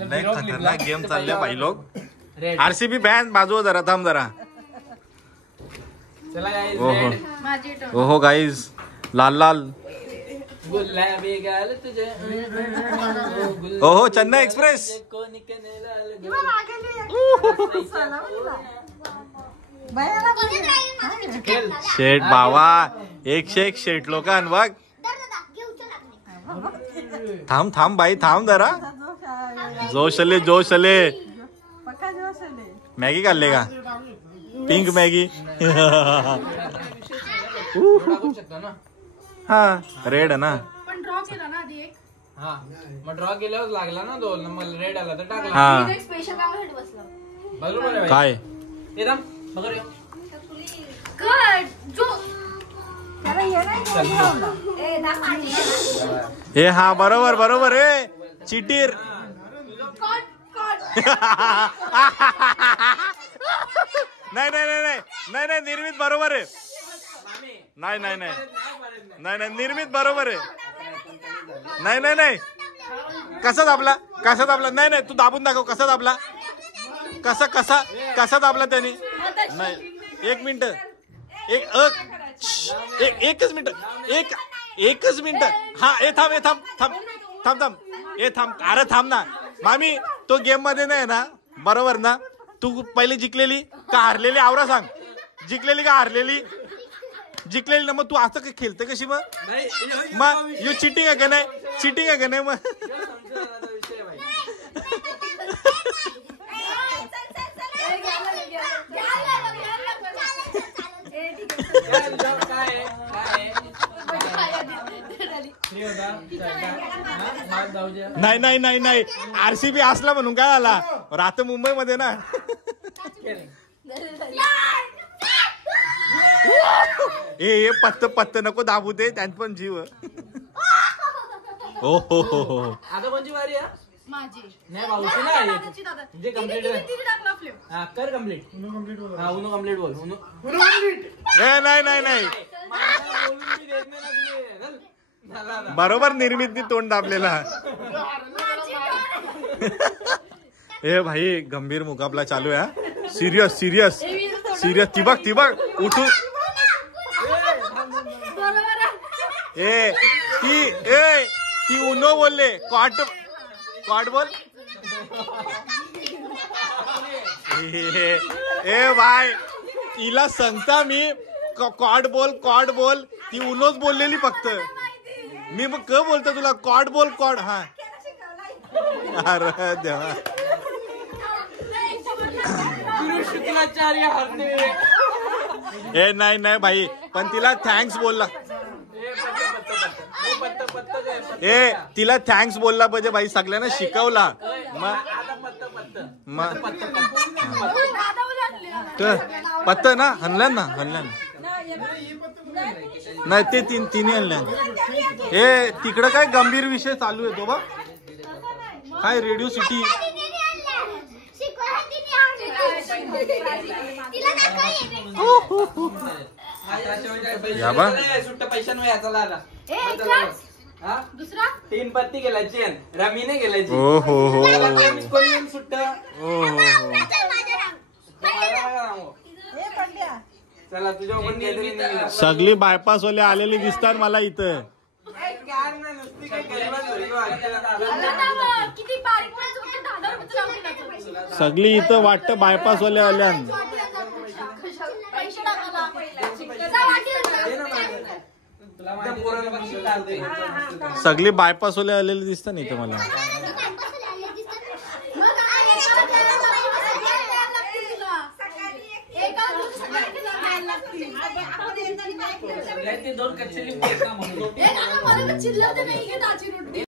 लय खतरनाक गेम चालले भाई लोग. आरसीबी बॅन बाजू जरा थांब जरा. ओहो गाईज लाल लाल. ओहो चेन्नई एक्सप्रेस. शेट बाबा 101 शेट लोकांन बघ. थांब थांब बाई थांब जरा. जोशले जोशले. मॅगी खाल्ले का पिंक मॅगी. हा रेड आहे ना. पण ड्रॉ केला ना आधी एक. हा मग ड्रॉ केल्यावर लागला ना 2 मला रेड आला तर टाकला. हा स्पेशल कामासाठी बसला. बरोबर आहे काय एकदम बघ कट जो हे हा बरोबर बरोबर आहे चिटीर. Cut cut. नाही नाही नाही नाही नाही नाही निर्मित बरोबर आहे. नाही नाही नाही नाही नाही निर्मित बरोबर आहे. नाही नाही नाही कसा दाबला कसा दाबला. नाही नाही तू दाबून दाखव कसा दाबला. कसा कसा कसा दाबला त्याने. नाही 1 मिनिट एकच मिनिट एकच मिनिट. हा ए थांब ए थांब थांब थांब थांब ए थांब. अरे थांब ना मामी तो गेम मध्ये नाही ना बरोबर ना. तू पहिले जिंकलेली का हारलेली आवरा सांग. जिंकलेली का हारलेली. जिंकलेली ना मग तू असं खेळते कशी मग यू चिटिंग आहे का नाही. चिटिंग आहे का नाही मग. नाही नाही नाही नाही आरसीबी असला म्हणून काय झाला. राहत मुंबईमध्ये ना. हे पत्त पत्त नको दाबू दे त्यांत पण जीव. हो हो हो हो आता कोणची वारी आहे माझी. नाही भाऊची नाही म्हणजे कंप्लीट हा कर कंप्लीट. हा उनो कंप्लीट बोल उनो. नाही नाही नाही बरोबर निर्मित तोंड दाबलेला. हे भाई गंभीर मुकाबला चालू आहे. Serious serious serious. ती बघ उठू. ती उनो बोलले कॉट कॉट बोल. ए भाई तिला सांगता मी कॉड बोल. ती उनोच बोललेली फक्त. मी मग क बोलतो तुला कॉड बोल कॉड. हा अरे देवा. ए नाही नाही भाई पण तिला थँक्स बोलला. ए तिला थँक्स बोलला पाहिजे भाई. सगळ्यांना शिकवला मग पत्त ना हनल्यान नाही ते तिन्ही आणल्या. हे तिकडं काय गंभीर विषय चालू आहे तो बघ. काय रेडिओ सिटी. या बा सुट्ट पैशांवर याचा लागला. दुसरा 3 पत्ती गेलायची रमीने गेलायची. हो हो हो कोणी सुट्ट. चला तुझ्या सगळी बायपास वाले आलेली दिसतात मला इथं. किती बारीक सगळी इथं वाटतं बायपास वाले आल्यान. सगळी बायपास वाले आलेली दिसतात ना इथं मला. चिल्लर नाही